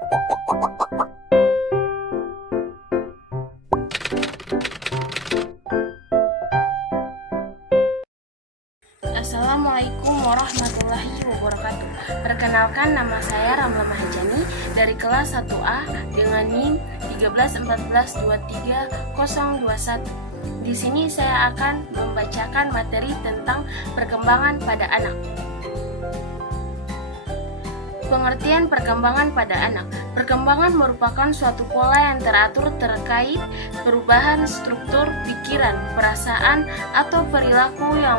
Assalamualaikum warahmatullahi wabarakatuh. Perkenalkan, nama saya Ramla Mahjani dari kelas 1A dengan NIM 131423021. Di sini saya akan membacakan materi tentang perkembangan pada anak. Pengertian perkembangan pada anak. Perkembangan merupakan suatu pola yang teratur terkait perubahan struktur pikiran, perasaan, atau perilaku yang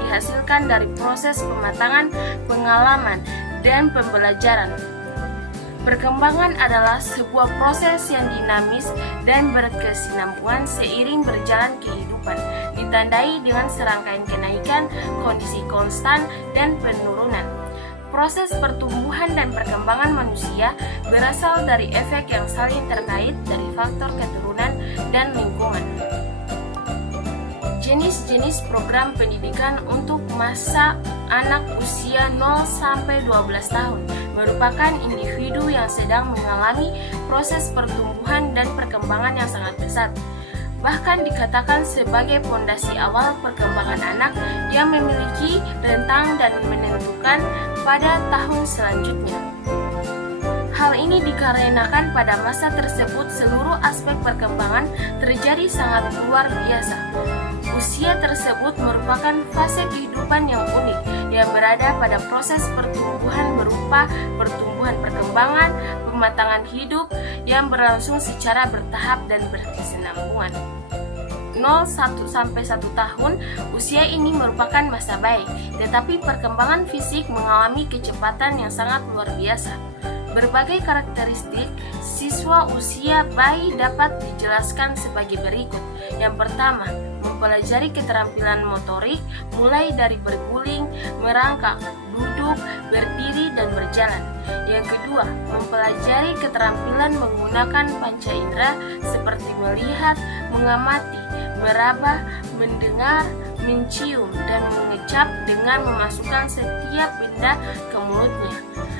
dihasilkan dari proses pematangan, pengalaman, dan pembelajaran. Perkembangan adalah sebuah proses yang dinamis dan berkesinambungan seiring berjalan kehidupan, ditandai dengan serangkaian kenaikan, kondisi konstan, dan penurunan. Proses pertumbuhan dan perkembangan manusia berasal dari efek yang saling terkait dari faktor keturunan dan lingkungan. Jenis-jenis program pendidikan untuk masa anak usia 0-12 tahun merupakan individu yang sedang mengalami proses pertumbuhan dan perkembangan yang sangat pesat. Bahkan dikatakan sebagai pondasi awal perkembangan anak yang memiliki rentang dan menentukan pada tahun selanjutnya. Hal ini dikarenakan pada masa tersebut seluruh aspek perkembangan terjadi sangat luar biasa. Usia tersebut merupakan fase kehidupan yang unik yang berada pada proses pertumbuhan berupa pertumbuhan perkembangan, pematangan hidup yang berlangsung secara bertahap dan berkesinambungan. 0-1 tahun, usia ini merupakan masa bayi, tetapi perkembangan fisik mengalami kecepatan yang sangat luar biasa. Berbagai karakteristik siswa usia bayi dapat dijelaskan sebagai berikut. Yang pertama, mempelajari keterampilan motorik mulai dari berguling, merangkak, duduk, berdiri, dan berjalan. Yang kedua, mempelajari keterampilan menggunakan panca indera seperti melihat, mengamati, meraba, mendengar, mencium, dan mengecap dengan memasukkan setiap benda ke mulutnya.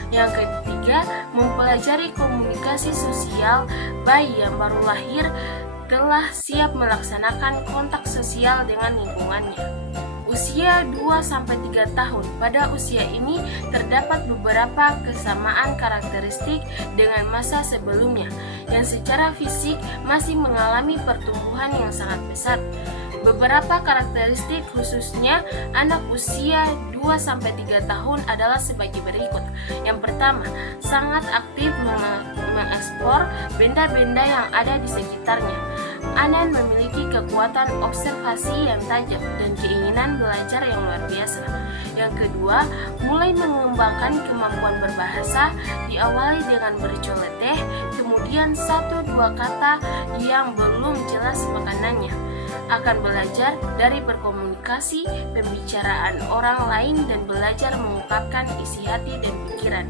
Yang ketiga, mempelajari komunikasi sosial. Bayi yang baru lahir telah siap melaksanakan kontak sosial dengan lingkungannya. Usia 2-3 tahun. Pada usia ini terdapat beberapa kesamaan karakteristik dengan masa sebelumnya yang secara fisik masih mengalami pertumbuhan yang sangat pesat. Beberapa karakteristik khususnya anak usia 2-3 tahun adalah sebagai berikut. Yang pertama, sangat aktif mengeksplor benda-benda yang ada di sekitarnya. Anak memiliki kekuatan observasi yang tajam dan keinginan belajar yang luar biasa. Yang kedua, mulai mengembangkan kemampuan berbahasa, diawali dengan bercoleteh, kemudian 1-2 kata yang belum jelas makanannya. Akan belajar dari berkomunikasi, pembicaraan orang lain, dan belajar mengungkapkan isi hati dan pikiran.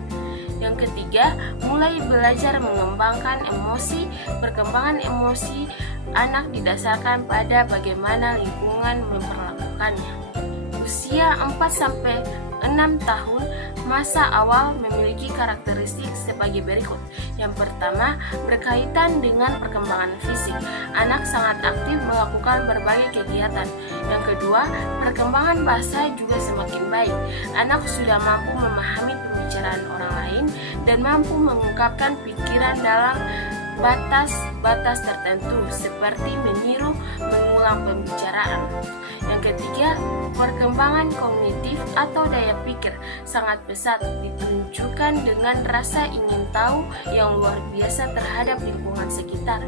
Yang ketiga, mulai belajar mengembangkan emosi. Perkembangan emosi anak didasarkan pada bagaimana lingkungan memperlakukannya. Usia 4-6 tahun, masa awal memiliki karakteristik sebagai berikut. Yang pertama, berkaitan dengan perkembangan fisik. Anak sangat aktif melakukan berbagai kegiatan. Yang kedua, perkembangan bahasa juga semakin baik. Anak sudah mampu memahami pembicaraan orang lain dan mampu mengungkapkan pikiran dalam batas-batas tertentu seperti meniru, mengulang pembicaraan. Yang ketiga, perkembangan kognitif atau daya pikir sangat pesat ditunjukkan dengan rasa ingin tahu yang luar biasa terhadap lingkungan sekitar.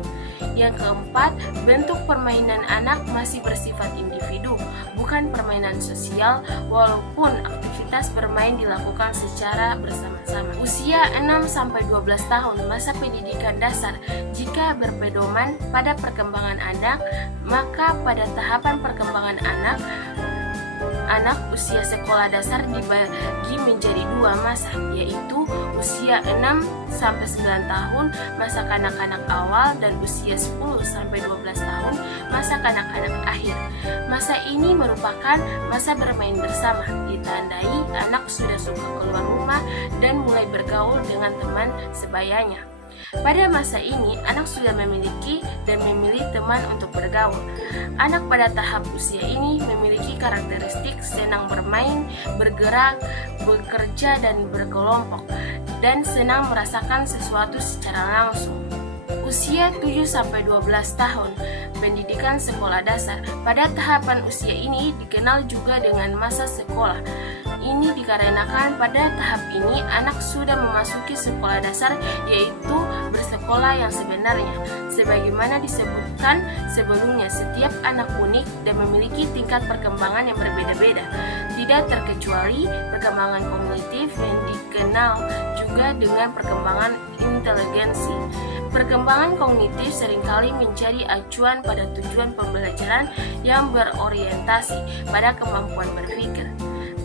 Yang keempat, bentuk permainan anak masih bersifat individu, bukan permainan sosial, walaupun aktivitas bermain dilakukan secara bersama-sama. Usia 6-12 tahun, masa pendidikan dasar. Jika berpedoman pada perkembangan anak, maka pada tahapan perkembangan anak anak usia sekolah dasar dibagi menjadi dua masa, yaitu usia 6-9 tahun masa kanak-kanak awal dan usia 10-12 tahun masa kanak-kanak akhir. Masa ini merupakan masa bermain bersama, ditandai anak sudah suka keluar rumah dan mulai bergaul dengan teman sebayanya. Pada masa ini, anak sudah memiliki dan memilih teman untuk bergaul. Anak pada tahap usia ini memiliki karakteristik senang bermain, bergerak, bekerja, dan berkelompok, dan senang merasakan sesuatu secara langsung. Usia 7-12 tahun, pendidikan sekolah dasar. Pada tahapan usia ini dikenal juga dengan masa sekolah. Ini dikarenakan pada tahap ini anak sudah memasuki sekolah dasar, yaitu bersekolah yang sebenarnya. Sebagaimana disebutkan sebelumnya, setiap anak unik dan memiliki tingkat perkembangan yang berbeda-beda, tidak terkecuali perkembangan kognitif yang dikenal juga dengan perkembangan inteligensi. Perkembangan kognitif seringkali menjadi acuan pada tujuan pembelajaran yang berorientasi pada kemampuan berpikir.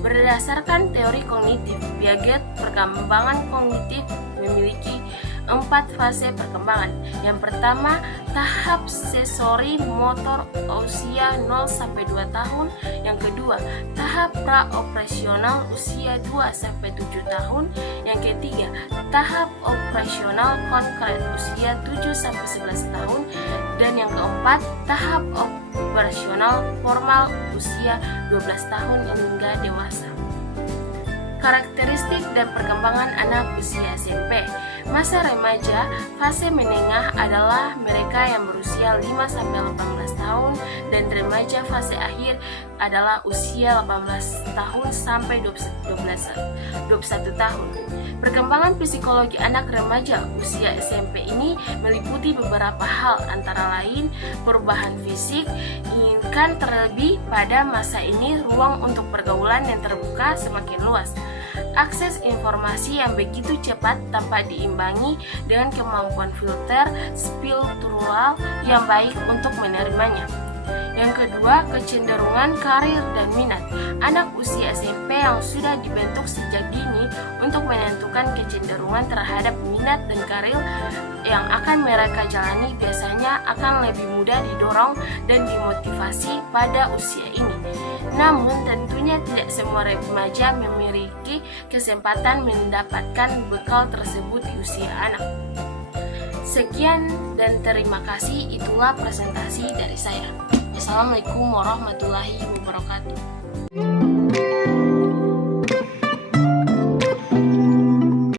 Berdasarkan teori kognitif, Piaget, perkembangan kognitif memiliki 4 fase perkembangan. Yang pertama, tahap sensori motor usia 0-2 tahun. Yang kedua, tahap praoperasional usia 2-7 tahun. Yang ketiga, tahap operasional konkret usia 7-11 tahun. Dan yang keempat, tahap operasional formal usia 12 tahun hingga dewasa. Karakteristik dan perkembangan anak usia SMP. Masa remaja, fase menengah adalah mereka yang berusia 5-18 tahun, dan remaja fase akhir adalah usia 18 tahun sampai 21 tahun. Perkembangan psikologi anak remaja usia SMP ini meliputi beberapa hal, antara lain perubahan fisik. Inginkan terlebih pada masa ini ruang untuk pergaulan yang terbuka semakin luas. Akses informasi yang begitu cepat tanpa diimbangi dengan kemampuan filter spiritual yang baik untuk menerimanya. Yang kedua, kecenderungan karir dan minat. Anak usia SMP yang sudah dibentuk sejak dini untuk menentukan kecenderungan terhadap minat dan karir yang akan mereka jalani biasanya akan lebih mudah didorong dan dimotivasi pada usia ini. Namun tentunya tidak semua remaja memiliki kesempatan mendapatkan bekal tersebut di usia anak. Sekian dan terima kasih, itulah presentasi dari saya. Assalamualaikum warahmatullahi wabarakatuh.